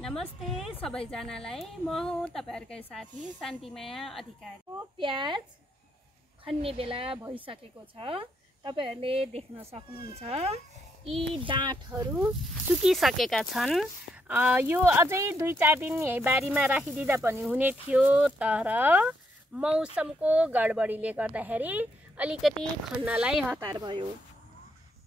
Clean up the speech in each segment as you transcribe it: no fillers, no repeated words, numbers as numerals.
नमस्ते सबैजनालाई। म हो तपाईहरुकै साथी शान्तिमाया अधिकारी। प्याज खन्ने बेला भइसकेको छ। तपाईहरुले देख्न सक्नुहुन्छ यी डाँठहरू सुकिसकेका छन्। यो अझै 2-4 दिन यही बारीमा राखिदिँदा पनि हुने थियो, तर मौसमको गडबडीले गर्दाखेरि अलिकति खन्नलाई हतार भयो।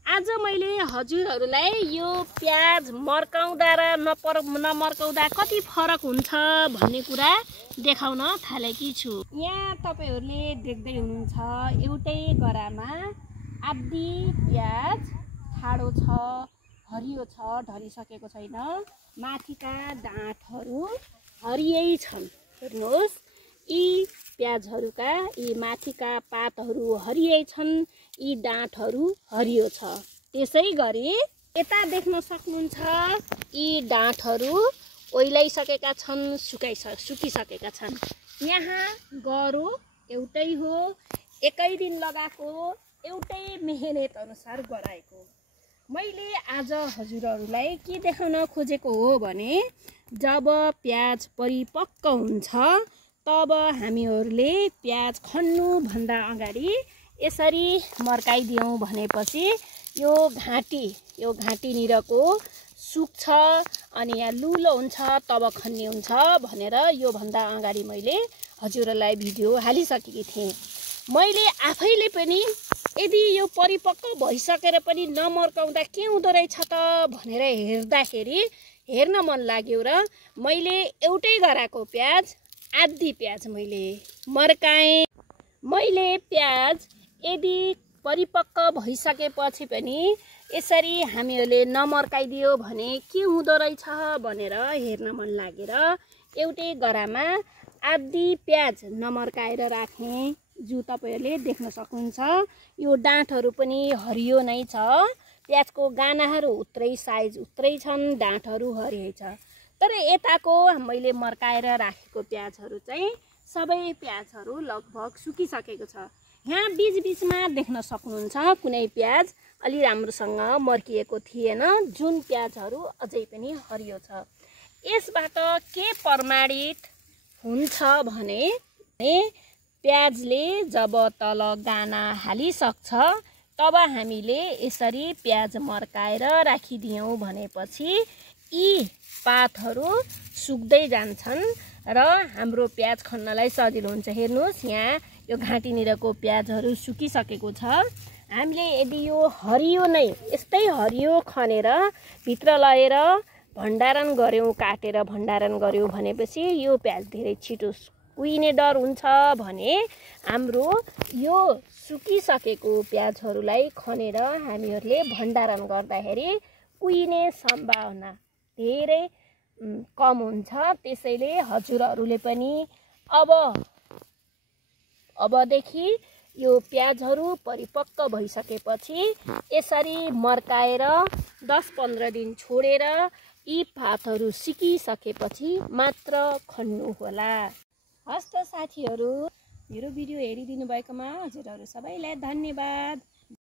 आज मैले हजुरहरूलाई यो प्याज मर्काउँदा र नमर्काउँदा कति फरक हुन्छ भन्ने कुरा देखाउन थालेकी छु। यहाँ तपाईहरुले देख्दै हुनुहुन्छ एउटै गरामा आधी प्याज ठाडो छ, हरियो छ, ढलिसकेको छैन। माथिका डाँठहरू हरियै छन्। हेर्नुहोस्, यी प्याजहरूका यी माथिका पातहरू हरियै छन्, यी डाँठहरू हरियो छ। त्यसैगरी यता देख्न सक्नुहुन्छ यी डाँठहरू ओइलाइसकेका छन्, सुकिसकेका छन्। यहाँ गह्रो एउटै हो, एकै दिन लगाएको, एउटै मेहनत अनुसार गराएको। मैले आज हजुरहरूलाई के देखाउन खोजेको हो भने, जब प्याज परिपक्व हुन्छ तब हामीहरूले प्याज खन्नु भन्दा अगाडि यसरी मर्काइदियौँ भनेपछि यो घाँटीनिरको सुक्छ अनि यहाँ लुलो हुन्छ, तब खन्ने हुन्छ भनेर यो भन्दा अगाडि मैले हजुरहरूलाई भिडियो हालिसकेकी थिएँ। मैले आफैले पनि यदि यो परिपक्व भइसकेर पनि नमर्काउँदा के हुँदो रहेछ त भनेर हेर्दाखेरि हेर्न मन लाग्यो र मैले एउटै गराको प्याज आधी प्याज मैले मर्काएँ। मैले प्याज यदि परिपक्व भइसकेपछि पनि यसरी हामीहरूले नमर्काइदियो भने के हुँदो रहेछ भनेर हेर्न मन लागेर एउटै गरामा आधी प्याज नमर्काएर राखेँ। जो तपाईहरुले देख्न सक्नुहुन्छ यो डाँठहरू पनि हरियो नै छ। प्याजको गानाहरू उत्रै साइज उत्रै छन्, डाँठहरू हरियै छ। तर यताको मैले मर्काएर राखेको प्याजहरू चाहिँ सबै प्याजहरू लगभग सुकिसकेको छ। यहाँ बीचमा देख्न सक्नुहुन्छ कुनै प्याज अलि राम्रोसँग मर्किएको थिएन, जुन प्याजहरू अझै पनि हरियो छ। यसबाट के प्रमाणित हुन्छ भने प्याजले जब तल गाना हालिसक्छ तब हामीले यसरी प्याज मर्काएर राखिदियौँ भनेपछि यी पातहरू सुक्दै जान्छन् र हाम्रो प्याज खन्नलाई सजिलो हुन्छ। हेर्नुहोस्, यहाँ यो घाँटीनिरको प्याजहरू सुकिसकेको छ। हामीले यदि यो हरियो नै यस्तै हरियो खनेर भित्र लगेर भण्डारण गऱ्यौँ, काटेर भण्डारण गऱ्यौँ भनेपछि यो प्याज धेरै छिटो कुहिने डर हुन्छ भने हाम्रो यो सुकिसकेको प्याजहरूलाई खनेर हामीहरूले भण्डारण गर्दाखेरि कुहिने सम्भावना धेरै कम हुन्छ। त्यसैले हजुरहरूले पनि अबदेखि यो प्याजहरू परिपक्व भइसकेपछि यसरी मर्काएर 10-15 दिन छोडेर यी पातहरू सिकिसकेपछि मात्र खन्नु होला। हस्त साथीहरू, मेरो भिडियो हेरिदिनु भएकोमा हजुरहरू सबैलाई धन्यवाद।